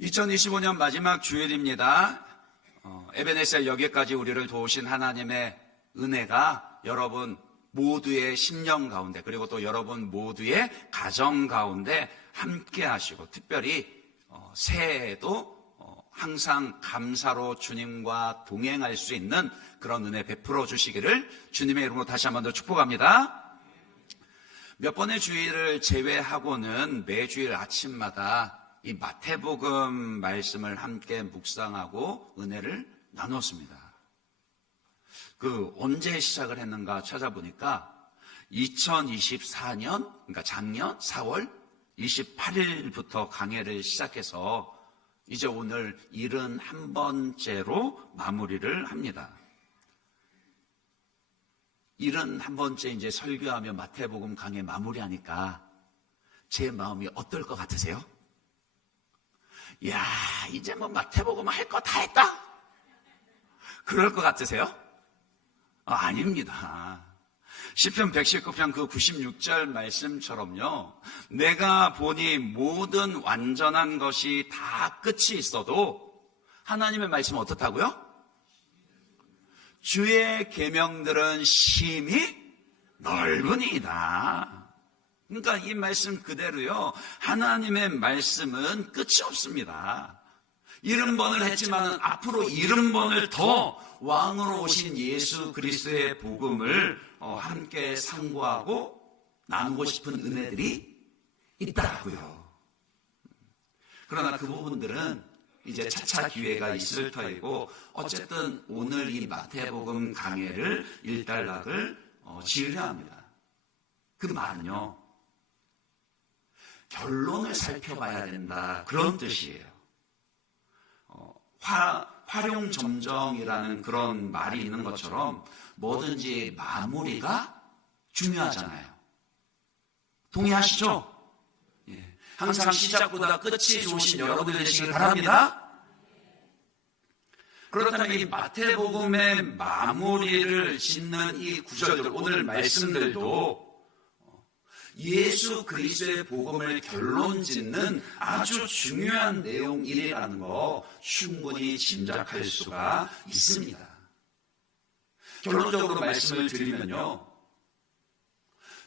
2025년 마지막 주일입니다. 에베네셀 여기까지 우리를 도우신 하나님의 은혜가 여러분 모두의 심령 가운데, 그리고 또 여러분 모두의 가정 가운데 함께 하시고, 특별히 새해에도 항상 감사로 주님과 동행할 수 있는 그런 은혜 베풀어 주시기를 주님의 이름으로 다시 한 번 더 축복합니다. 몇 번의 주일을 제외하고는 매주일 아침마다 이 마태복음 말씀을 함께 묵상하고 은혜를 나눴습니다. 언제 시작을 했는가 찾아보니까 2024년, 그러니까 작년 4월 28일부터 강해를 시작해서 이제 오늘 71번째로 마무리를 합니다. 71번째 이제 설교하며 마태복음 강해 마무리하니까 제 마음이 어떨 것 같으세요? 이제 마태복음 할 거 다 했다? 그럴 것 같으세요? 아닙니다. 시편 119편 96절 말씀처럼요, 내가 보니 모든 완전한 것이 다 끝이 있어도 하나님의 말씀은 어떻다고요? 주의 계명들은 심히 넓으니이다. 그러니까 이 말씀 그대로요, 하나님의 말씀은 끝이 없습니다. 70번을 했지만 앞으로 70번을 더 왕으로 오신 예수 그리스도의 복음을 함께 상고하고 나누고 싶은 은혜들이 있다고요. 그러나 그 부분들은 이제 차차 기회가 있을 터이고, 어쨌든 오늘 이 마태복음 강해를 일단락을 지으려 합니다. 그 말은요, 결론을 살펴봐야 된다, 그런 뜻이에요. 활용점정이라는 그런 말이 있는 것처럼 뭐든지 마무리가 중요하잖아요. 동의하시죠? 항상 시작보다 끝이 좋으신 여러분들 되시길 바랍니다. 그렇다면 이 마태복음의 마무리를 짓는 이 구절들, 오늘 말씀들도 예수 그리스도의 복음을 결론 짓는 아주 중요한 내용이라는 거 충분히 짐작할 수가 있습니다. 결론적으로 말씀을 드리면요,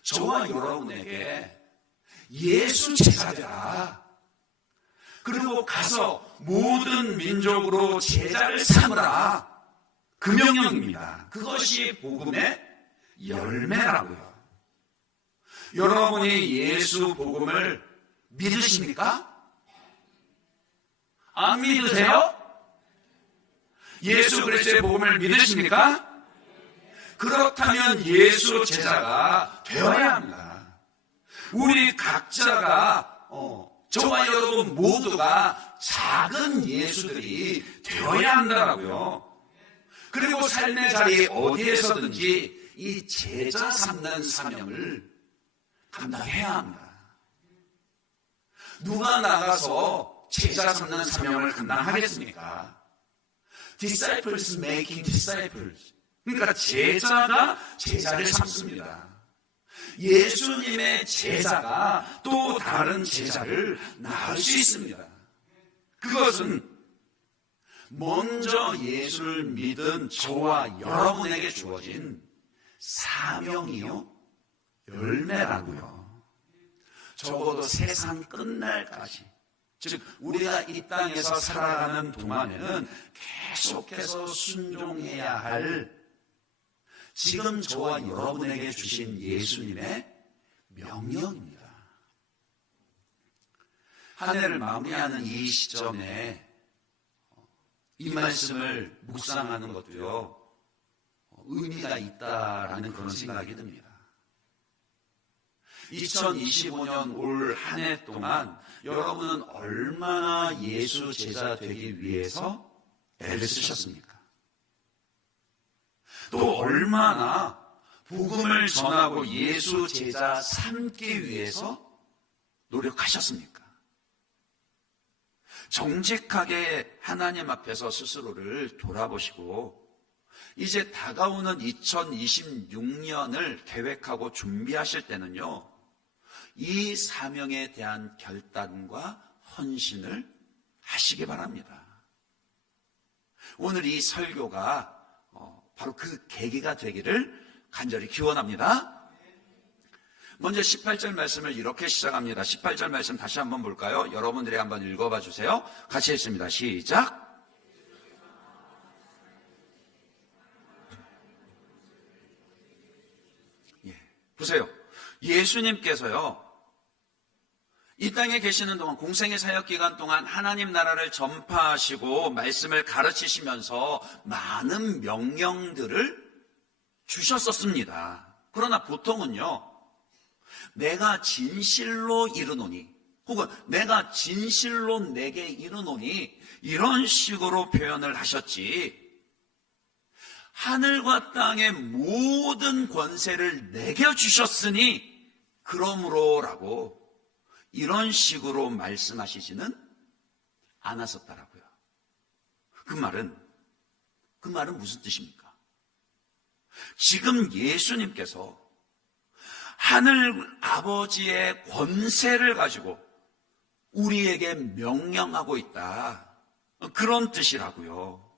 저와 여러분에게 예수 제자 되라, 그리고 가서 모든 민족으로 제자를 삼으라, 그 명령입니다. 그것이 복음의 열매라고요. 여러분이 예수 복음을 믿으십니까? 안 믿으세요? 예수 그리스도의 복음을 믿으십니까? 그렇다면 예수 제자가 되어야 합니다. 우리 각자가 저와 여러분 모두가 작은 예수들이 되어야 한다고요. 그리고 삶의 자리 어디에서든지 이 제자 삼는 사명을 감당해야 합니다. 누가 나가서 제자 삼는 사명을 감당하겠습니까? Disciples making disciples. 그러니까 제자가 제자를 삼습니다. 예수님의 제자가 또 다른 제자를 낳을 수 있습니다. 그것은 먼저 예수를 믿은 저와 여러분에게 주어진 사명이요, 열매라고요. 적어도 세상 끝날까지, 즉 우리가 이 땅에서 살아가는 동안에는 계속해서 순종해야 할 지금 저와 여러분에게 주신 예수님의 명령입니다. 한 해를 마무리하는 이 시점에 이 말씀을 묵상하는 것도요, 의미가 있다라는 그런 생각이 듭니다. 2025년 올 한 해 동안 여러분은 얼마나 예수 제자 되기 위해서 애를 쓰셨습니까? 또 얼마나 복음을 전하고 예수 제자 삼기 위해서 노력하셨습니까? 정직하게 하나님 앞에서 스스로를 돌아보시고 이제 다가오는 2026년을 계획하고 준비하실 때는요, 이 사명에 대한 결단과 헌신을 하시기 바랍니다. 오늘 이 설교가 바로 그 계기가 되기를 간절히 기원합니다. 먼저 18절 말씀을 이렇게 시작합니다. 18절 말씀 다시 한번 볼까요? 여러분들이 한번 읽어봐 주세요. 같이 읽습니다. 시작. 보세요. 예수님께서요, 이 땅에 계시는 동안, 공생의 사역 기간 동안 하나님 나라를 전파하시고 말씀을 가르치시면서 많은 명령들을 주셨었습니다. 그러나 보통은요, 내가 진실로 이르노니, 혹은 내가 진실로 내게 이르노니, 이런 식으로 표현을 하셨지, 하늘과 땅의 모든 권세를 내게 주셨으니 그러므로라고 이런 식으로 말씀하시지는 않았었더라고요. 그 말은 무슨 뜻입니까? 지금 예수님께서 하늘 아버지의 권세를 가지고 우리에게 명령하고 있다, 그런 뜻이라고요.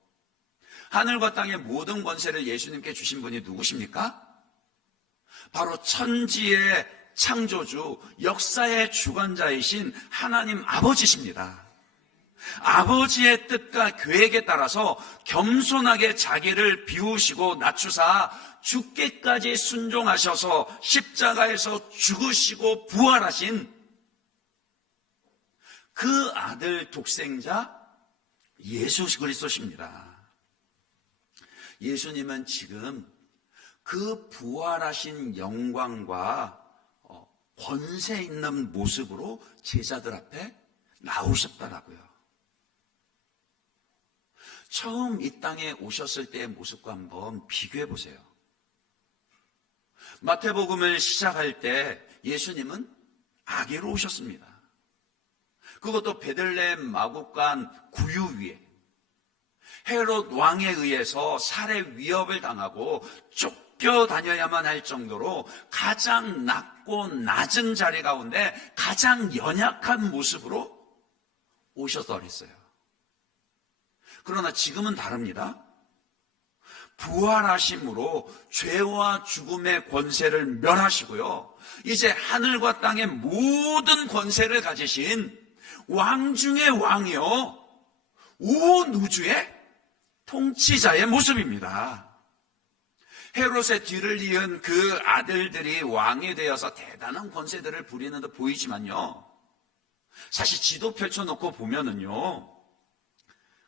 하늘과 땅의 모든 권세를 예수님께 주신 분이 누구십니까? 바로 천지의 창조주, 역사의 주관자이신 하나님 아버지십니다. 아버지의 뜻과 계획에 따라서 겸손하게 자기를 비우시고 낮추사 죽기까지 순종하셔서 십자가에서 죽으시고 부활하신 그 아들 독생자 예수 그리스도십니다. 예수님은 지금 그 부활하신 영광과 권세 있는 모습으로 제자들 앞에 나오셨더라고요. 처음 이 땅에 오셨을 때의 모습과 한번 비교해 보세요. 마태복음을 시작할 때 예수님은 아기로 오셨습니다. 그것도 베들레헴 마구간 구유 위에 헤롯 왕에 의해서 살해 위협을 당하고 쫓겨다녀야만 할 정도로 가장 낮고 낮은 자리 가운데 가장 연약한 모습으로 오셨더랬어요. 그러나 지금은 다릅니다. 부활하심으로 죄와 죽음의 권세를 멸하시고요, 이제 하늘과 땅의 모든 권세를 가지신 왕 중의 왕이요, 온 우주의 통치자의 모습입니다. 헤롯의 뒤를 이은 그 아들들이 왕이 되어서 대단한 권세들을 부리는 듯 보이지만요, 사실 지도 펼쳐놓고 보면은요,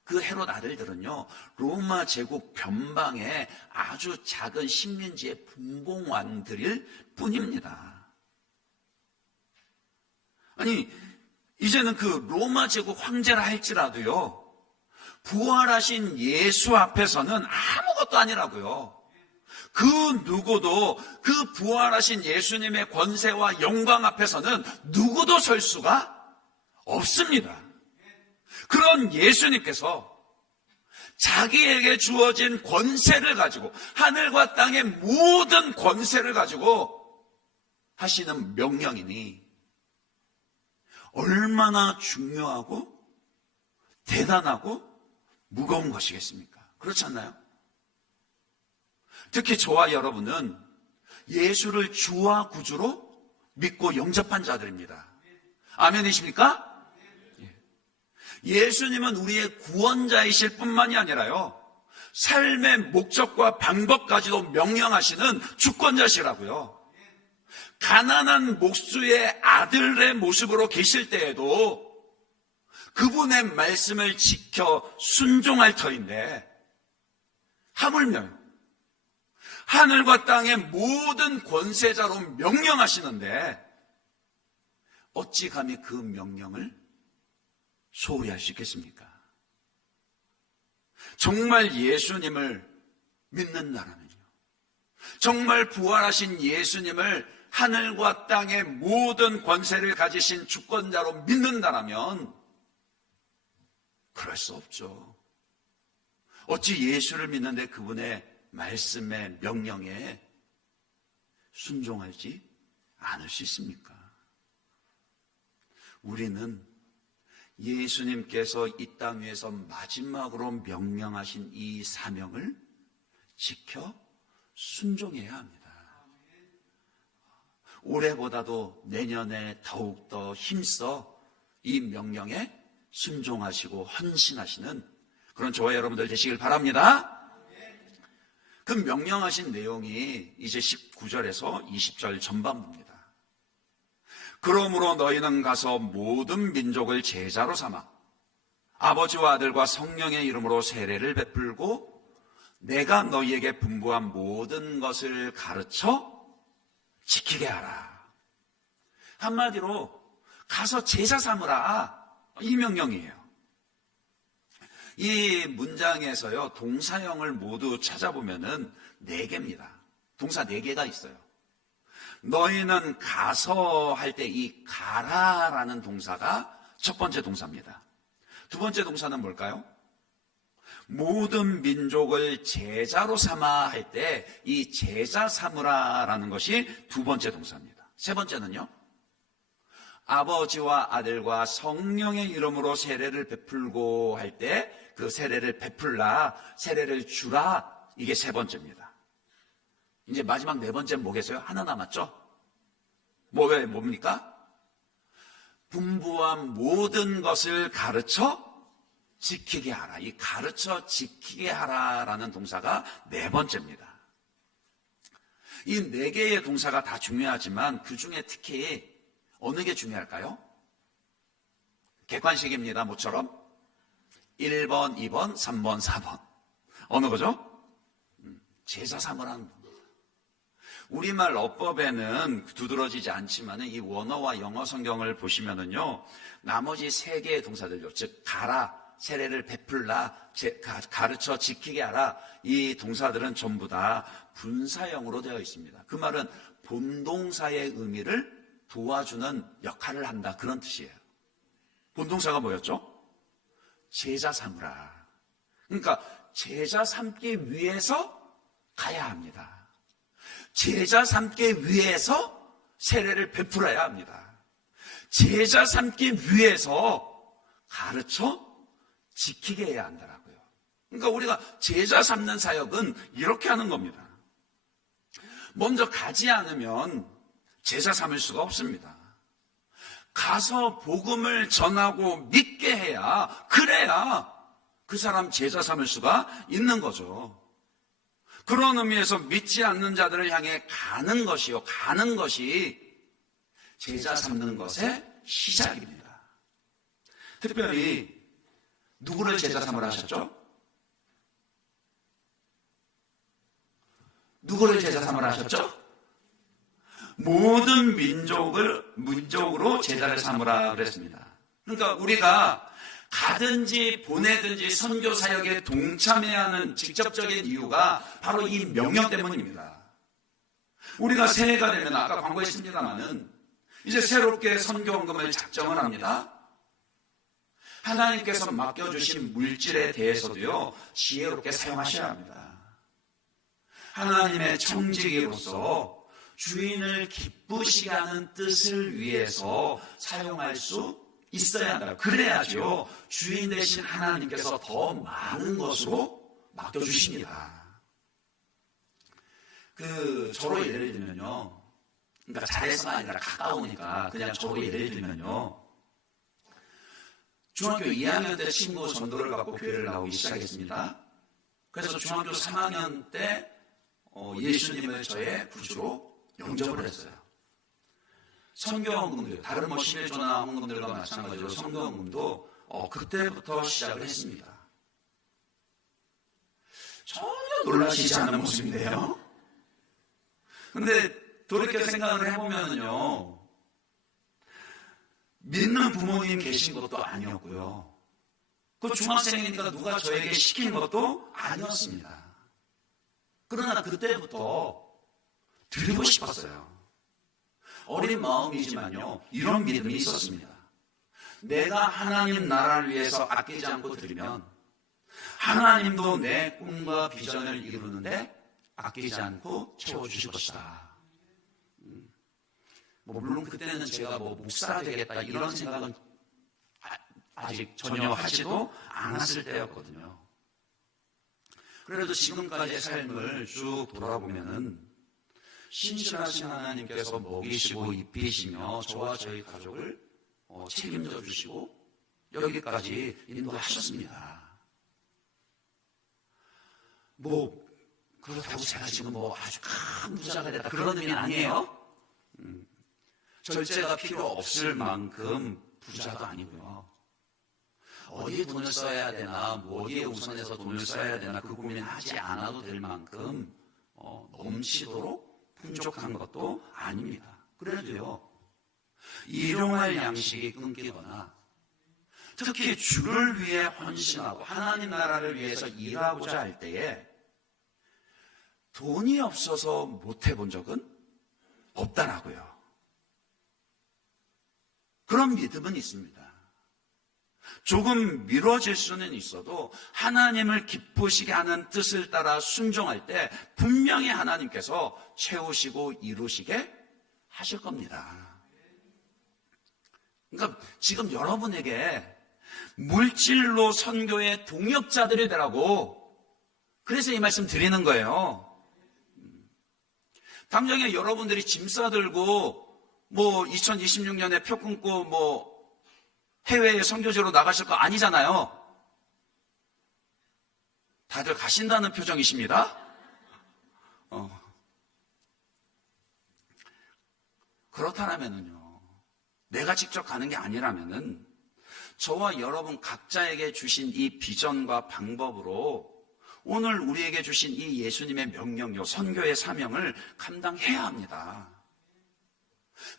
그 헤롯 아들들은요, 로마 제국 변방의 아주 작은 식민지의 분봉왕들일 뿐입니다. 아니, 이제는 그 로마 제국 황제라 할지라도요, 부활하신 예수 앞에서는 아무것도 아니라고요. 그 누구도 그 부활하신 예수님의 권세와 영광 앞에서는 누구도 설 수가 없습니다. 그런 예수님께서 자기에게 주어진 권세를 가지고, 하늘과 땅의 모든 권세를 가지고 하시는 명령이니 얼마나 중요하고 대단하고 무거운 것이겠습니까? 그렇지 않나요? 특히 저와 여러분은 예수를 주와 구주로 믿고 영접한 자들입니다. 아멘이십니까? 예수님은 우리의 구원자이실 뿐만이 아니라요, 삶의 목적과 방법까지도 명령하시는 주권자시라고요. 가난한 목수의 아들의 모습으로 계실 때에도 그분의 말씀을 지켜 순종할 터인데, 하물며 하늘과 땅의 모든 권세자로 명령하시는데 어찌 감히 그 명령을 소홀히 할 수 있겠습니까? 정말 예수님을 믿는다라면요, 정말 부활하신 예수님을 하늘과 땅의 모든 권세를 가지신 주권자로 믿는다라면 그럴 수 없죠. 어찌 예수를 믿는데 그분의 말씀의 명령에 순종하지 않을 수 있습니까? 우리는 예수님께서 이 땅 위에서 마지막으로 명령하신 이 사명을 지켜 순종해야 합니다. 올해보다도 내년에 더욱더 힘써 이 명령에 순종하시고 헌신하시는 그런 저와 여러분들 되시길 바랍니다. 그 명령하신 내용이 이제 19절에서 20절 전반부입니다. 그러므로 너희는 가서 모든 민족을 제자로 삼아 아버지와 아들과 성령의 이름으로 세례를 베풀고 내가 너희에게 분부한 모든 것을 가르쳐 지키게 하라. 한마디로 가서 제자 삼으라, 이 명령이에요. 이 문장에서요, 동사형을 모두 찾아보면은 4개입니다. 동사 4개가 있어요. 너희는 가서 할 때 이 가라라는 동사가 첫 번째 동사입니다. 두 번째 동사는 뭘까요? 모든 민족을 제자로 삼아 할 때 이 제자 삼으라라는 것이 두 번째 동사입니다. 세 번째는요, 아버지와 아들과 성령의 이름으로 세례를 베풀고 할 때 그 세례를 베풀라, 세례를 주라, 이게 세 번째입니다. 이제 마지막 네 번째는 뭐겠어요? 하나 남았죠? 뭡니까? 분부한 모든 것을 가르쳐 지키게 하라. 이 가르쳐 지키게 하라라는 동사가 네 번째입니다. 이 네 개의 동사가 다 중요하지만 그 중에 특히 어느 게 중요할까요? 객관식입니다. 모처럼 1번, 2번, 3번, 4번. 어느 거죠? 제자 삼으라는 겁니다. 우리말 어법에는 두드러지지 않지만 이 원어와 영어 성경을 보시면은요, 나머지 세 개의 동사들요, 즉 가라, 세례를 베풀라, 가르쳐 지키게 하라, 이 동사들은 전부 다 분사형으로 되어 있습니다. 그 말은 본동사의 의미를 도와주는 역할을 한다, 그런 뜻이에요. 본동사가 뭐였죠? 제자 삼으라. 그러니까 제자 삼기 위해서 가야 합니다. 제자 삼기 위해서 세례를 베풀어야 합니다. 제자 삼기 위해서 가르쳐 지키게 해야 한다라고요. 그러니까 우리가 제자 삼는 사역은 이렇게 하는 겁니다. 먼저 가지 않으면 제자 삼을 수가 없습니다. 가서 복음을 전하고 믿게 해야, 그래야 그 사람 제자 삼을 수가 있는 거죠. 그런 의미에서 믿지 않는 자들을 향해 가는 것이 제자 삼는 것의 시작입니다. 특별히 누구를 제자 삼으라 하셨죠? 누구를 제자 삼으라 하셨죠? 모든 민족으로 제자를 삼으라 그랬습니다. 그러니까 우리가 가든지 보내든지 선교 사역에 동참해야 하는 직접적인 이유가 바로 이 명령 때문입니다. 우리가 새해가 되면 아까 광고했습니다마는 이제 새롭게 선교헌금을 작정을 합니다. 하나님께서 맡겨주신 물질에 대해서도요, 지혜롭게 사용하셔야 합니다. 하나님의 청지기로서 주인을 기쁘시게 하는 뜻을 위해서 사용할 수 있어야 한다. 그래야죠, 주인 대신 하나님께서 더 많은 것으로 맡겨주십니다. 저로 예를 들면요, 그러니까 잘해서가 아니라 가까우니까 그냥 저로 예를 들면요, 중학교 2학년 때 친구 전도를 받고 교회를 나오기 시작했습니다. 그래서 중학교 3학년 때 예수님을 저의 구주로 영접을 했어요. 선교헌금도, 다른 11조나 헌금들과 마찬가지로 선교헌금도 그때부터 시작을 했습니다. 전혀 놀라시지 않는 모습인데요. 근데 돌이켜 생각을 해보면요, 믿는 부모님 계신 것도 아니었고요, 그 중학생이니까 누가 저에게 시킨 것도 아니었습니다. 그러나 그때부터 드리고 싶었어요. 어린 마음이지만요, 이런 믿음이 있었습니다. 내가 하나님 나라를 위해서 아끼지 않고 드리면 하나님도 내 꿈과 비전을 이루는데 아끼지 않고 채워주실 것이다. 물론 그때는 제가 목사가 되겠다 이런 생각은 아직 전혀 하지도 않았을 때였거든요. 그래도 지금까지의 삶을 쭉 돌아보면은 신실하신 하나님께서 먹이시고 입히시며 저와 저희 가족을 책임져 주시고 여기까지 인도하셨습니다. 그렇다고 제가 지금 아주 큰 부자가 됐다 그런 의미는 아니에요. 절제가 필요 없을 만큼 부자도 아니고요. 어디에 돈을 써야 되나, 어디에 우선해서 돈을 써야 되나 그 고민하지 않아도 될 만큼 넘치도록 풍족한 것도 아닙니다. 그래도요, 일용할 양식이 끊기거나 특히 주를 위해 헌신하고 하나님 나라를 위해서 일하고자 할 때에 돈이 없어서 못 해본 적은 없다라고요. 그런 믿음은 있습니다. 조금 미뤄질 수는 있어도 하나님을 기쁘시게 하는 뜻을 따라 순종할 때 분명히 하나님께서 채우시고 이루시게 하실 겁니다. 그러니까 지금 여러분에게 물질로 선교의 동역자들이 되라고 그래서 이 말씀 드리는 거예요. 당장에 여러분들이 짐 싸들고 2026년에 표 끊고 해외에 선교지로 나가실 거 아니잖아요. 다들 가신다는 표정이십니다. 그렇다면은요, 내가 직접 가는 게 아니라면은 저와 여러분 각자에게 주신 이 비전과 방법으로 오늘 우리에게 주신 이 예수님의 명령요, 선교의 사명을 감당해야 합니다.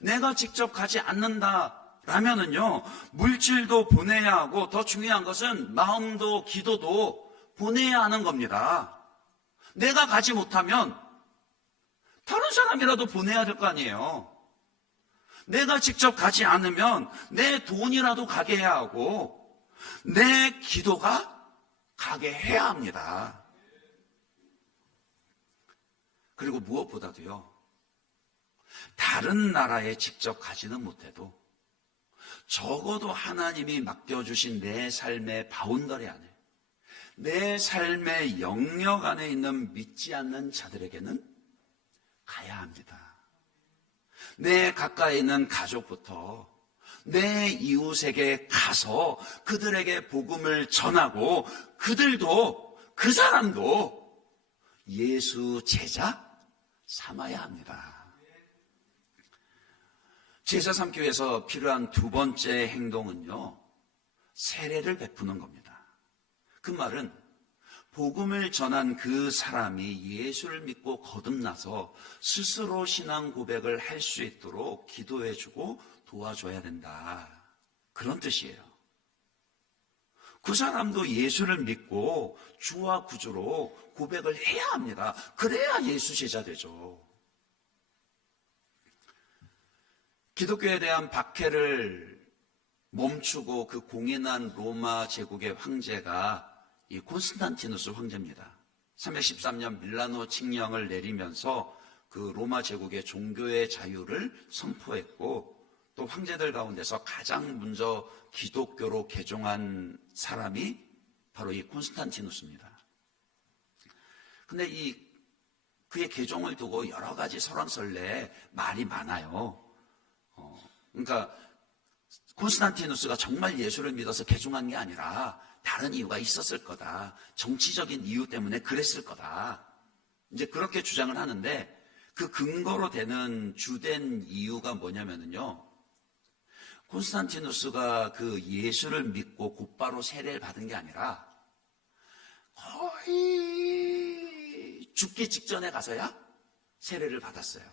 내가 직접 가지 않는다라면은요, 물질도 보내야 하고 더 중요한 것은 마음도 기도도 보내야 하는 겁니다. 내가 가지 못하면 다른 사람이라도 보내야 될 거 아니에요. 내가 직접 가지 않으면 내 돈이라도 가게 해야 하고 내 기도가 가게 해야 합니다. 그리고 무엇보다도요, 다른 나라에 직접 가지는 못해도 적어도 하나님이 맡겨주신 내 삶의 바운더리 안에, 내 삶의 영역 안에 있는 믿지 않는 자들에게는 가야 합니다. 내 가까이 있는 가족부터 내 이웃에게 가서 그들에게 복음을 전하고 그들도, 그 사람도 예수 제자 삼아야 합니다. 제자 삼기 위해서 필요한 두 번째 행동은요, 세례를 베푸는 겁니다. 그 말은 복음을 전한 그 사람이 예수를 믿고 거듭나서 스스로 신앙 고백을 할 수 있도록 기도해주고 도와줘야 된다, 그런 뜻이에요. 그 사람도 예수를 믿고 주와 구주로 고백을 해야 합니다. 그래야 예수 제자 되죠. 기독교에 대한 박해를 멈추고 그 공인한 로마 제국의 황제가 이 콘스탄티누스 황제입니다. 313년 밀라노 칙령을 내리면서 그 로마 제국의 종교의 자유를 선포했고, 또 황제들 가운데서 가장 먼저 기독교로 개종한 사람이 바로 이 콘스탄티누스입니다. 근데 그의 개종을 두고 여러 가지 설왕설래 말이 많아요. 그러니까 콘스탄티누스가 정말 예수를 믿어서 개종한 게 아니라 다른 이유가 있었을 거다. 정치적인 이유 때문에 그랬을 거다. 이제 그렇게 주장을 하는데, 그 근거로 되는 주된 이유가 뭐냐면요, 콘스탄티누스가 그 예수를 믿고 곧바로 세례를 받은 게 아니라 거의 죽기 직전에 가서야 세례를 받았어요.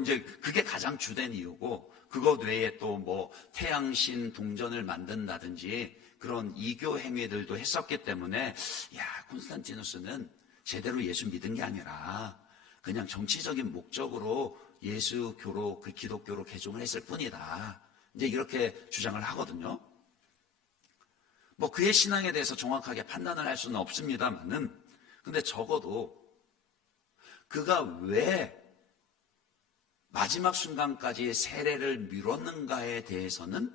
이제 그게 가장 주된 이유고, 그것 외에 또 태양신 동전을 만든다든지 그런 이교 행위들도 했었기 때문에, 콘스탄티누스는 제대로 예수 믿은 게 아니라 그냥 정치적인 목적으로 예수교로, 그 기독교로 개종을 했을 뿐이다, 이제 이렇게 주장을 하거든요. 그의 신앙에 대해서 정확하게 판단을 할 수는 없습니다만은, 근데 적어도 그가 왜 마지막 순간까지 세례를 미뤘는가에 대해서는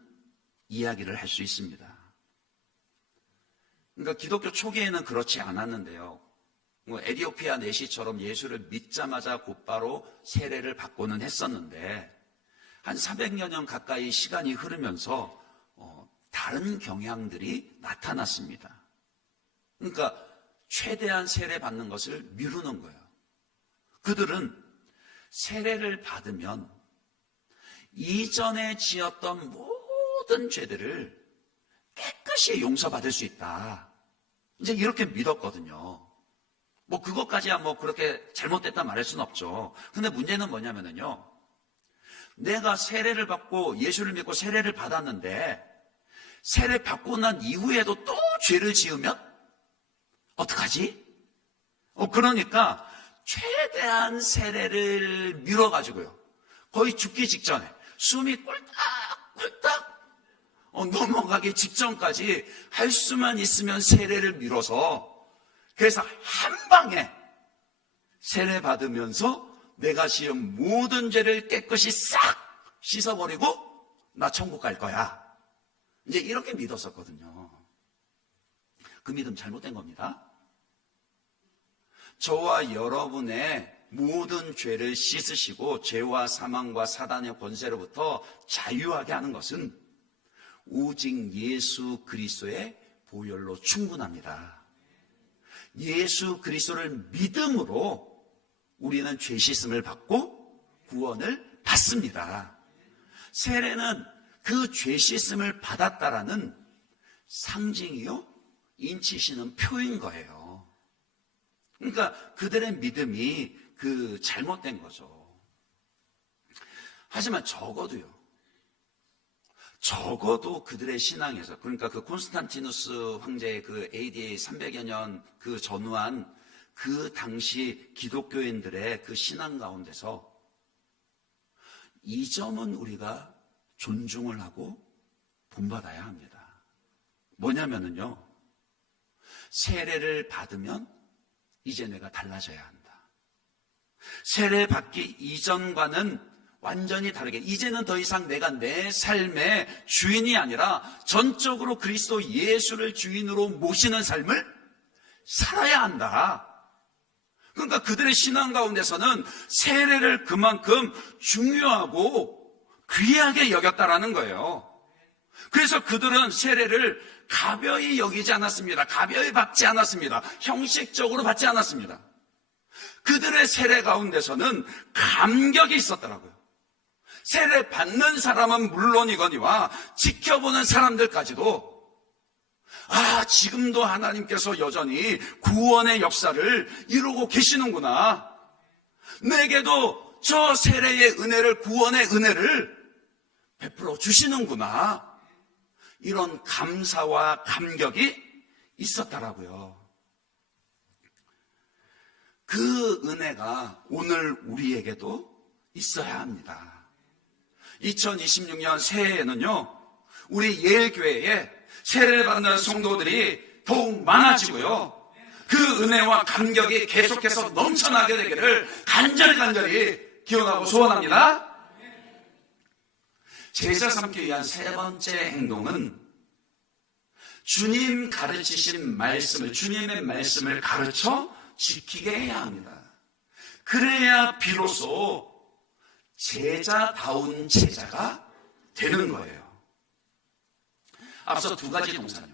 이야기를 할 수 있습니다. 그러니까 기독교 초기에는 그렇지 않았는데요. 에디오피아 내시처럼 예수를 믿자마자 곧바로 세례를 받고는 했었는데 한 400여 년 가까이 시간이 흐르면서 다른 경향들이 나타났습니다. 그러니까 최대한 세례 받는 것을 미루는 거예요. 그들은 세례를 받으면 이전에 지었던 모든 죄들을 깨끗이 용서받을 수 있다. 이제 이렇게 믿었거든요. 그것까지야 그렇게 잘못됐다 말할 수는 없죠. 근데 문제는 뭐냐면요. 내가 세례를 받고 예수를 믿고 세례를 받았는데 세례 받고 난 이후에도 또 죄를 지으면 어떡하지? 그러니까 최대한 세례를 미뤄가지고요. 거의 죽기 직전에 숨이 꿀딱꿀딱 넘어가기 직전까지 할 수만 있으면 세례를 미뤄서 그래서 한 방에 세례 받으면서 내가 지은 모든 죄를 깨끗이 싹 씻어버리고 나 천국 갈 거야. 이제 이렇게 믿었었거든요. 그 믿음 잘못된 겁니다. 저와 여러분의 모든 죄를 씻으시고 죄와 사망과 사단의 권세로부터 자유하게 하는 것은 오직 예수 그리스도의 보혈로 충분합니다. 예수 그리스도를 믿음으로 우리는 죄 씻음을 받고 구원을 받습니다. 세례는 그 죄 씻음을 받았다라는 상징이요, 인치시는 표인 거예요. 그러니까 그들의 믿음이 잘못된 거죠. 하지만 적어도 그들의 신앙에서, 그러니까 콘스탄티누스 황제의 AD 300여 년 전후한 그 당시 기독교인들의 신앙 가운데서 이 점은 우리가 존중을 하고 본받아야 합니다. 뭐냐면요, 세례를 받으면 이제 내가 달라져야 한다. 세례 받기 이전과는 완전히 다르게 이제는 더 이상 내가 내 삶의 주인이 아니라 전적으로 그리스도 예수를 주인으로 모시는 삶을 살아야 한다. 그러니까 그들의 신앙 가운데서는 세례를 그만큼 중요하고 귀하게 여겼다라는 거예요. 그래서 그들은 세례를 가벼이 여기지 않았습니다. 가벼이 받지 않았습니다. 형식적으로 받지 않았습니다. 그들의 세례 가운데서는 감격이 있었더라고요. 세례 받는 사람은 물론이거니와 지켜보는 사람들까지도 지금도 하나님께서 여전히 구원의 역사를 이루고 계시는구나. 내게도 저 세례의 은혜를, 구원의 은혜를 베풀어 주시는구나. 이런 감사와 감격이 있었더라고요. 그 은혜가 오늘 우리에게도 있어야 합니다. 2026년 새해에는요, 우리 예일교회에 세례를 받는 성도들이 더욱 많아지고요, 그 은혜와 감격이 계속해서 넘쳐나게 되기를 간절히 기원하고 소원합니다. 제자 삼기 위한 세 번째 행동은 주님 가르치신 말씀을, 주님의 말씀을 가르쳐 지키게 해야 합니다. 그래야 비로소 제자다운 제자가 되는 거예요. 앞서 두 가지 동사요.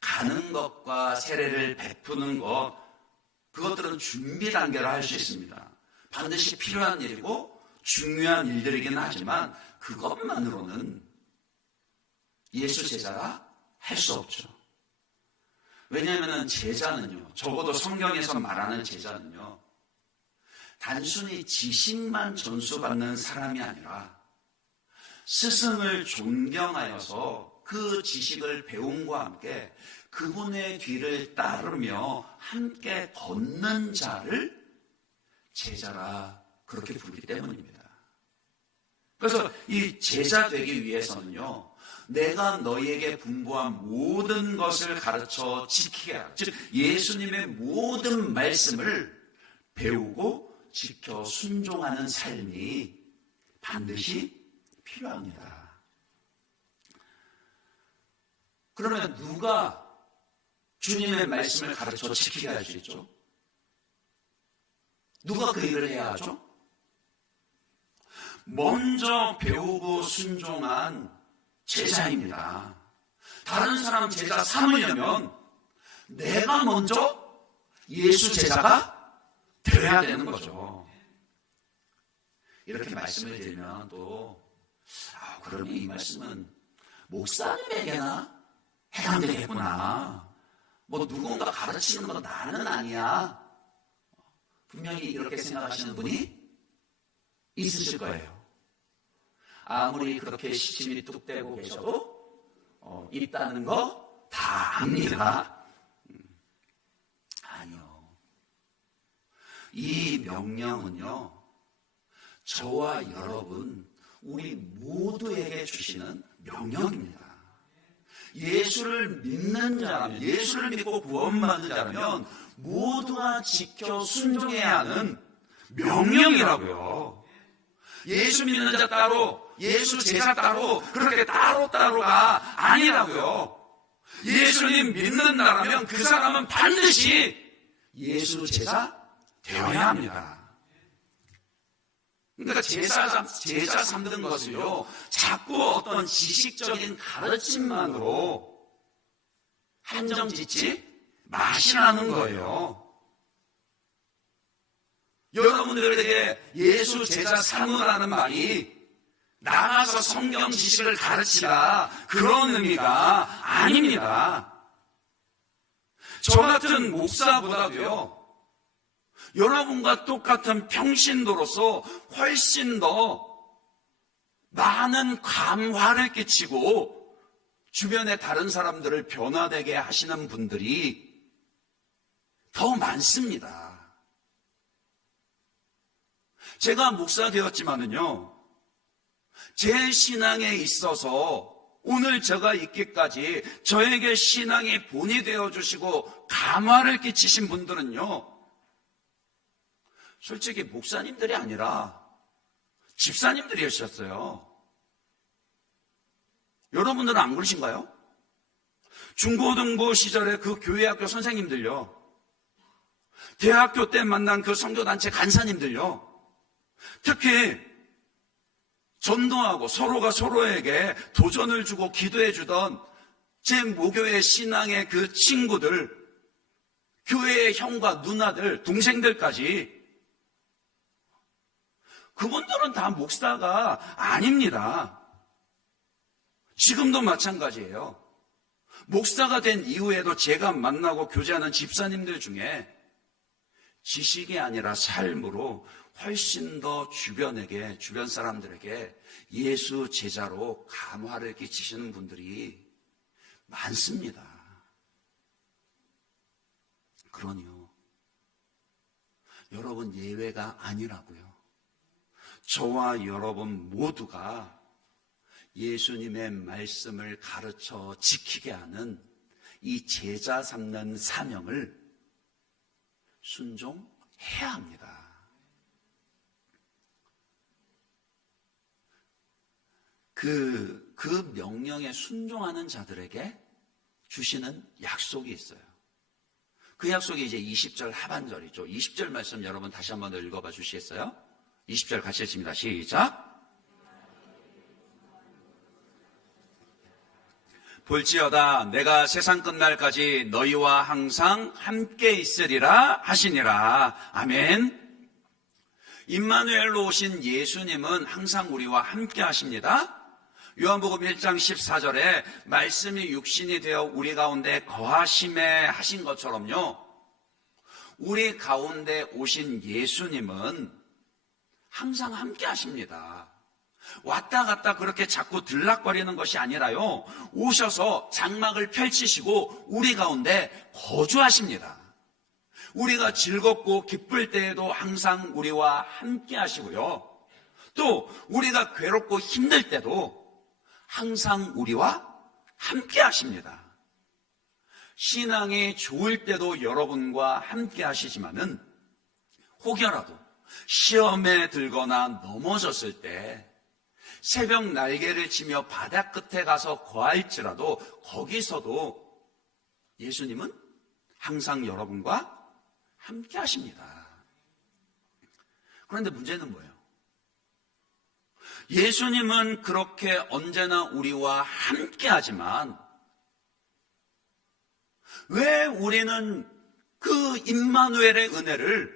가는 것과 세례를 베푸는 것, 그것들은 준비 단계로 할 수 있습니다. 반드시 필요한 일이고 중요한 일들이긴 하지만 그것만으로는 예수 제자가 할 수 없죠. 왜냐하면 제자는요, 적어도 성경에서 말하는 제자는요, 단순히 지식만 전수받는 사람이 아니라 스승을 존경하여서 그 지식을 배움과 함께 그분의 뒤를 따르며 함께 걷는 자를 제자라 그렇게 부르기 때문입니다. 그래서 이 제자 되기 위해서는요, 내가 너희에게 분부한 모든 것을 가르쳐 지키게 하라. 즉 예수님의 모든 말씀을 배우고 지켜 순종하는 삶이 반드시 필요합니다. 그러면 누가 주님의 말씀을 가르쳐 지키게 할 수 있죠? 누가 그 일을 해야 하죠? 먼저 배우고 순종한 제자입니다. 다른 사람 제자 삼으려면 내가 먼저 예수 제자가 되어야 되는 거죠. 이렇게 말씀을 드리면 또 그러면 이 말씀은 목사님에게나 해당되겠구나. 뭐 누군가 가르치는 건 나는 아니야. 분명히 이렇게 생각하시는 분이 있으실 거예요. 아무리 그렇게 시침이 뚝 떼고 계셔도 있다는 거 다 압니다. 아니요. 이 명령은요, 저와 여러분, 우리 모두에게 주시는 명령입니다. 예수를 믿는 자라면, 예수를 믿고 구원받는 자라면 모두가 지켜 순종해야 하는 명령이라고요. 예수 믿는 자 따로, 예수 제자 따로, 그렇게 따로따로가 아니라고요. 예수님 믿는다라면 그 사람은 반드시 예수 제자 되어야 합니다. 그러니까 제자 삼는 것을요, 자꾸 어떤 지식적인 가르침만으로 한정 짓지 마시라는 거예요. 여러분들에게 예수 제자 삼으라는 말이 나가서 성경 지식을 가르치라, 그런 의미가 아닙니다. 저 같은 목사보다도요, 여러분과 똑같은 평신도로서 훨씬 더 많은 감화를 끼치고 주변의 다른 사람들을 변화되게 하시는 분들이 더 많습니다. 제가 목사 되었지만은요, 제 신앙에 있어서 오늘 제가 있기까지 저에게 신앙의 본이 되어주시고 감화를 끼치신 분들은요, 솔직히 목사님들이 아니라 집사님들이셨어요. 여러분들은 안 그러신가요? 중고등부 시절에 그 교회학교 선생님들요, 대학교 때 만난 그 선교단체 간사님들요, 특히 전도하고 서로가 서로에게 도전을 주고 기도해 주던 제 모교의 신앙의 그 친구들, 교회의 형과 누나들, 동생들까지, 그분들은 다 목사가 아닙니다. 지금도 마찬가지예요. 목사가 된 이후에도 제가 만나고 교제하는 집사님들 중에 지식이 아니라 삶으로 훨씬 더 주변 사람들에게 예수 제자로 감화를 끼치시는 분들이 많습니다. 그러니요, 여러분 예외가 아니라고요. 저와 여러분 모두가 예수님의 말씀을 가르쳐 지키게 하는 이 제자 삼는 사명을 순종해야 합니다. 그 명령에 순종하는 자들에게 주시는 약속이 있어요. 그 약속이 이제 20절 하반절이죠. 20절 말씀 여러분 다시 한번 더 읽어봐 주시겠어요? 20절 같이 읽습니다. 시작. 볼지어다 내가 세상 끝날까지 너희와 항상 함께 있으리라 하시니라. 아멘. 임마누엘로 오신 예수님은 항상 우리와 함께 하십니다. 요한복음 1장 14절에 말씀이 육신이 되어 우리 가운데 거하심에 하신 것처럼요, 우리 가운데 오신 예수님은 항상 함께 하십니다. 왔다 갔다 그렇게 자꾸 들락거리는 것이 아니라요, 오셔서 장막을 펼치시고 우리 가운데 거주하십니다. 우리가 즐겁고 기쁠 때에도 항상 우리와 함께 하시고요, 또 우리가 괴롭고 힘들 때도 항상 우리와 함께 하십니다. 신앙이 좋을 때도 여러분과 함께 하시지만은 혹여라도 시험에 들거나 넘어졌을 때 새벽 날개를 치며 바다 끝에 가서 거할지라도 거기서도 예수님은 항상 여러분과 함께 하십니다. 그런데 문제는 뭐예요? 예수님은 그렇게 언제나 우리와 함께 하지만 왜 우리는 그 임마누엘의 은혜를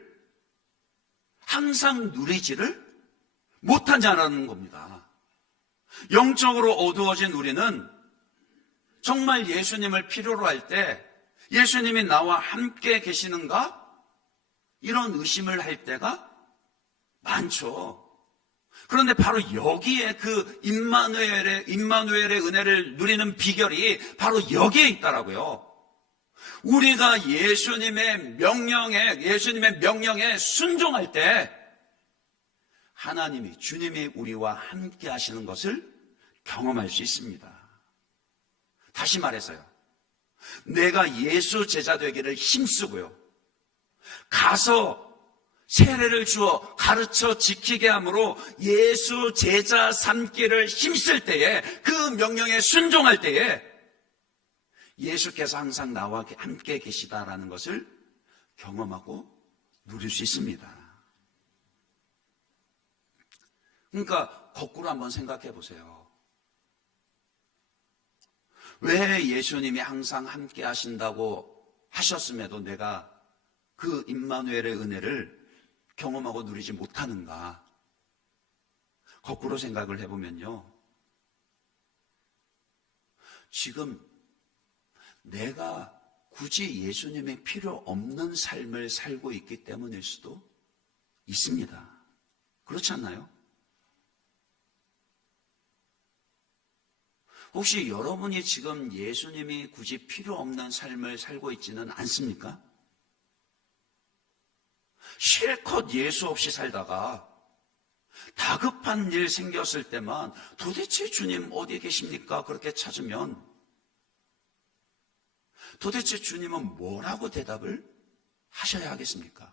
항상 누리지를 못하냐는 겁니다. 영적으로 어두워진 우리는 정말 예수님을 필요로 할 때 예수님이 나와 함께 계시는가? 이런 의심을 할 때가 많죠. 그런데 바로 여기에 그 임마누엘의 은혜를 누리는 비결이 바로 여기에 있다라고요. 우리가 예수님의 명령에 순종할 때 하나님이, 주님이 우리와 함께 하시는 것을 경험할 수 있습니다. 다시 말해서요, 내가 예수 제자 되기를 힘쓰고요, 가서 세례를 주어 가르쳐 지키게 함으로 예수 제자 삼기를 힘쓸 때에, 그 명령에 순종할 때에 예수께서 항상 나와 함께 계시다라는 것을 경험하고 누릴 수 있습니다. 그러니까 거꾸로 한번 생각해 보세요. 왜 예수님이 항상 함께 하신다고 하셨음에도 내가 그 임마누엘의 은혜를 경험하고 누리지 못하는가? 거꾸로 생각을 해보면요, 지금 내가 굳이 예수님의 필요 없는 삶을 살고 있기 때문일 수도 있습니다. 그렇지 않나요? 혹시 여러분이 지금 예수님이 굳이 필요 없는 삶을 살고 있지는 않습니까? 실컷 예수 없이 살다가 다급한 일 생겼을 때만 도대체 주님 어디 계십니까? 그렇게 찾으면 도대체 주님은 뭐라고 대답을 하셔야 하겠습니까?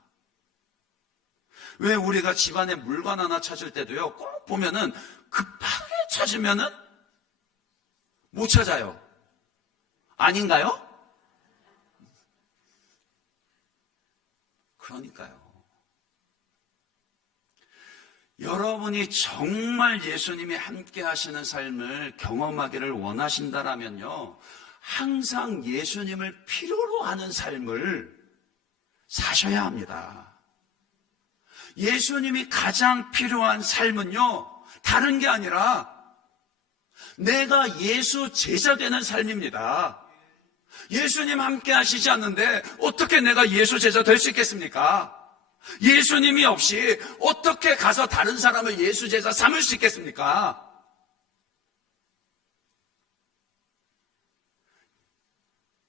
왜 우리가 집안에 물건 하나 찾을 때도요, 꼭 보면은 급하게 찾으면은 못 찾아요. 아닌가요? 그러니까요. 여러분이 정말 예수님이 함께 하시는 삶을 경험하기를 원하신다라면요, 항상 예수님을 필요로 하는 삶을 사셔야 합니다. 예수님이 가장 필요한 삶은요, 다른 게 아니라 내가 예수 제자 되는 삶입니다. 예수님 함께 하시지 않는데 어떻게 내가 예수 제자 될 수 있겠습니까? 예수님이 없이 어떻게 가서 다른 사람을 예수 제자 삼을 수 있겠습니까?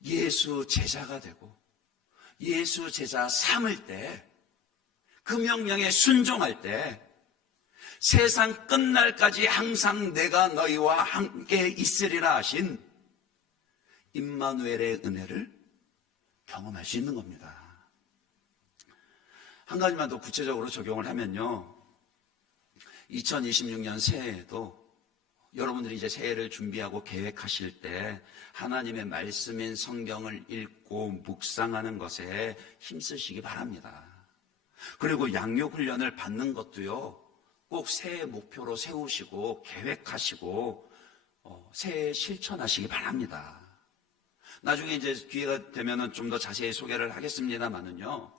예수 제자가 되고 예수 제자 삼을 때, 그 명령에 순종할 때 세상 끝날까지 항상 내가 너희와 함께 있으리라 하신 임마누엘의 은혜를 경험할 수 있는 겁니다. 한 가지만 더 구체적으로 적용을 하면요, 2026년 새해에도 여러분들이 이제 새해를 준비하고 계획하실 때 하나님의 말씀인 성경을 읽고 묵상하는 것에 힘쓰시기 바랍니다. 그리고 양육 훈련을 받는 것도요, 꼭 새해 목표로 세우시고 계획하시고 새해 실천하시기 바랍니다. 나중에 이제 기회가 되면은 좀 더 자세히 소개를 하겠습니다만은요,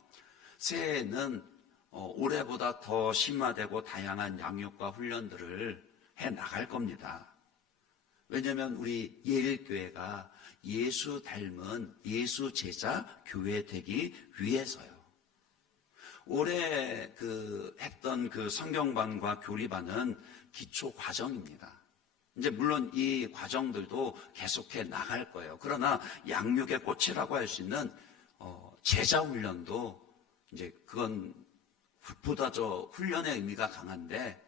새해에는 올해보다 더 심화되고 다양한 양육과 훈련들을 해 나갈 겁니다. 왜냐하면 우리 예일교회가 예수 닮은 예수 제자 교회 되기 위해서요. 올해 했던 성경반과 교리반은 기초 과정입니다. 이제 물론 이 과정들도 계속해 나갈 거예요. 그러나 양육의 꽃이라고 할 수 있는 제자 훈련도 이제 그건 보다 더 훈련의 의미가 강한데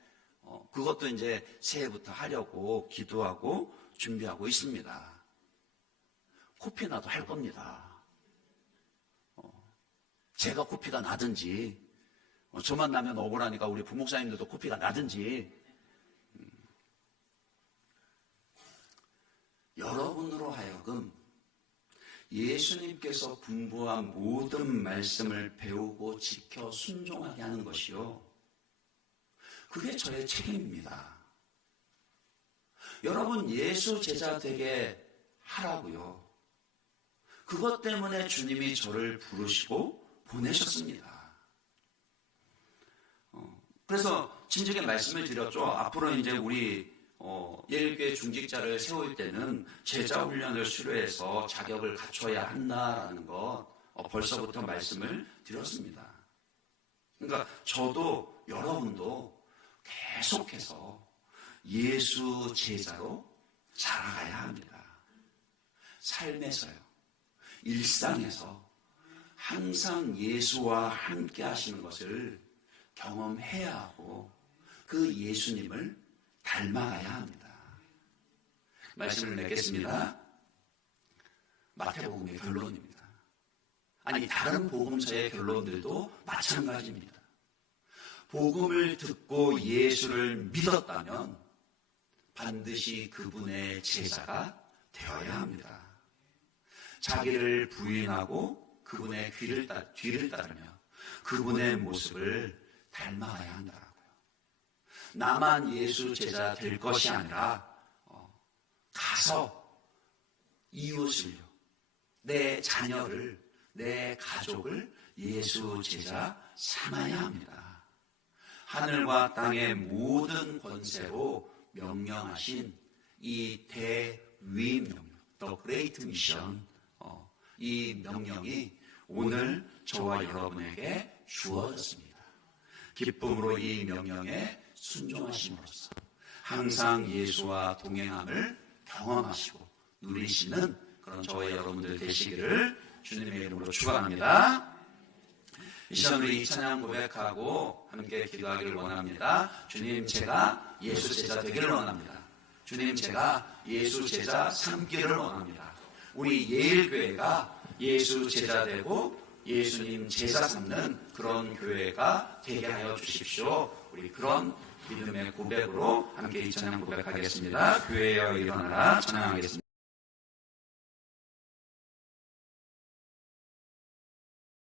그것도 이제 새해부터 하려고 기도하고 준비하고 있습니다. 코피 나도 할 겁니다. 제가 코피가 나든지, 저만 나면 억울하니까 우리 부목사님들도 코피가 나든지, 여러분으로 하여금 예수님께서 분부한 모든 말씀을 배우고 지켜 순종하게 하는 것이요. 그게 저의 책임입니다. 여러분 예수 제자 되게 하라고요. 그것 때문에 주님이 저를 부르시고 보내셨습니다. 그래서 진즉에 말씀을 드렸죠. 앞으로 이제 우리 예일교회 중직자를 세울 때는 제자 훈련을 수료해서 자격을 갖춰야 한다라는 것 벌써부터 말씀을 드렸습니다. 그러니까 저도 여러분도 계속해서 예수 제자로 자라가야 합니다. 삶에서요, 일상에서 항상 예수와 함께 하시는 것을 경험해야 하고 그 예수님을 닮아가야 합니다. 말씀을 맺겠습니다. 마태복음의 결론입니다. 아니 다른 복음서의 결론들도 마찬가지입니다. 복음을 듣고 예수를 믿었다면 반드시 그분의 제자가 되어야 합니다. 자기를 부인하고 그분의 뒤를 따르며 그분의 모습을 닮아가야 한다고요. 나만 예수 제자 될 것이 아니라 가서 이웃을요, 내 자녀를, 내 가족을 예수 제자 삼아야 합니다. 하늘과 땅의 모든 권세로 명령하신 이 대위임 명령, The Great Mission, 이 명령이 오늘 저와 여러분에게 주어졌습니다. 기쁨으로 이 명령에 순종하심으로써 항상 예수와 동행함을 경험하시고 누리시는 그런 저와 여러분들 되시기를 주님의 이름으로 축원합니다. 이 시간 우리 이 찬양 고백하고 함께 기도하기를 원합니다. 주님, 제가 예수 제자 되기를 원합니다. 주님, 제가 예수 제자 삼기를 원합니다. 우리 예일교회가 예수 제자 되고 예수님 제자 삼는 그런 교회가 되게 하여 주십시오. 우리 그런 믿음의 고백으로 함께 이 찬양 고백하겠습니다. 교회여 일어나라 찬양하겠습니다.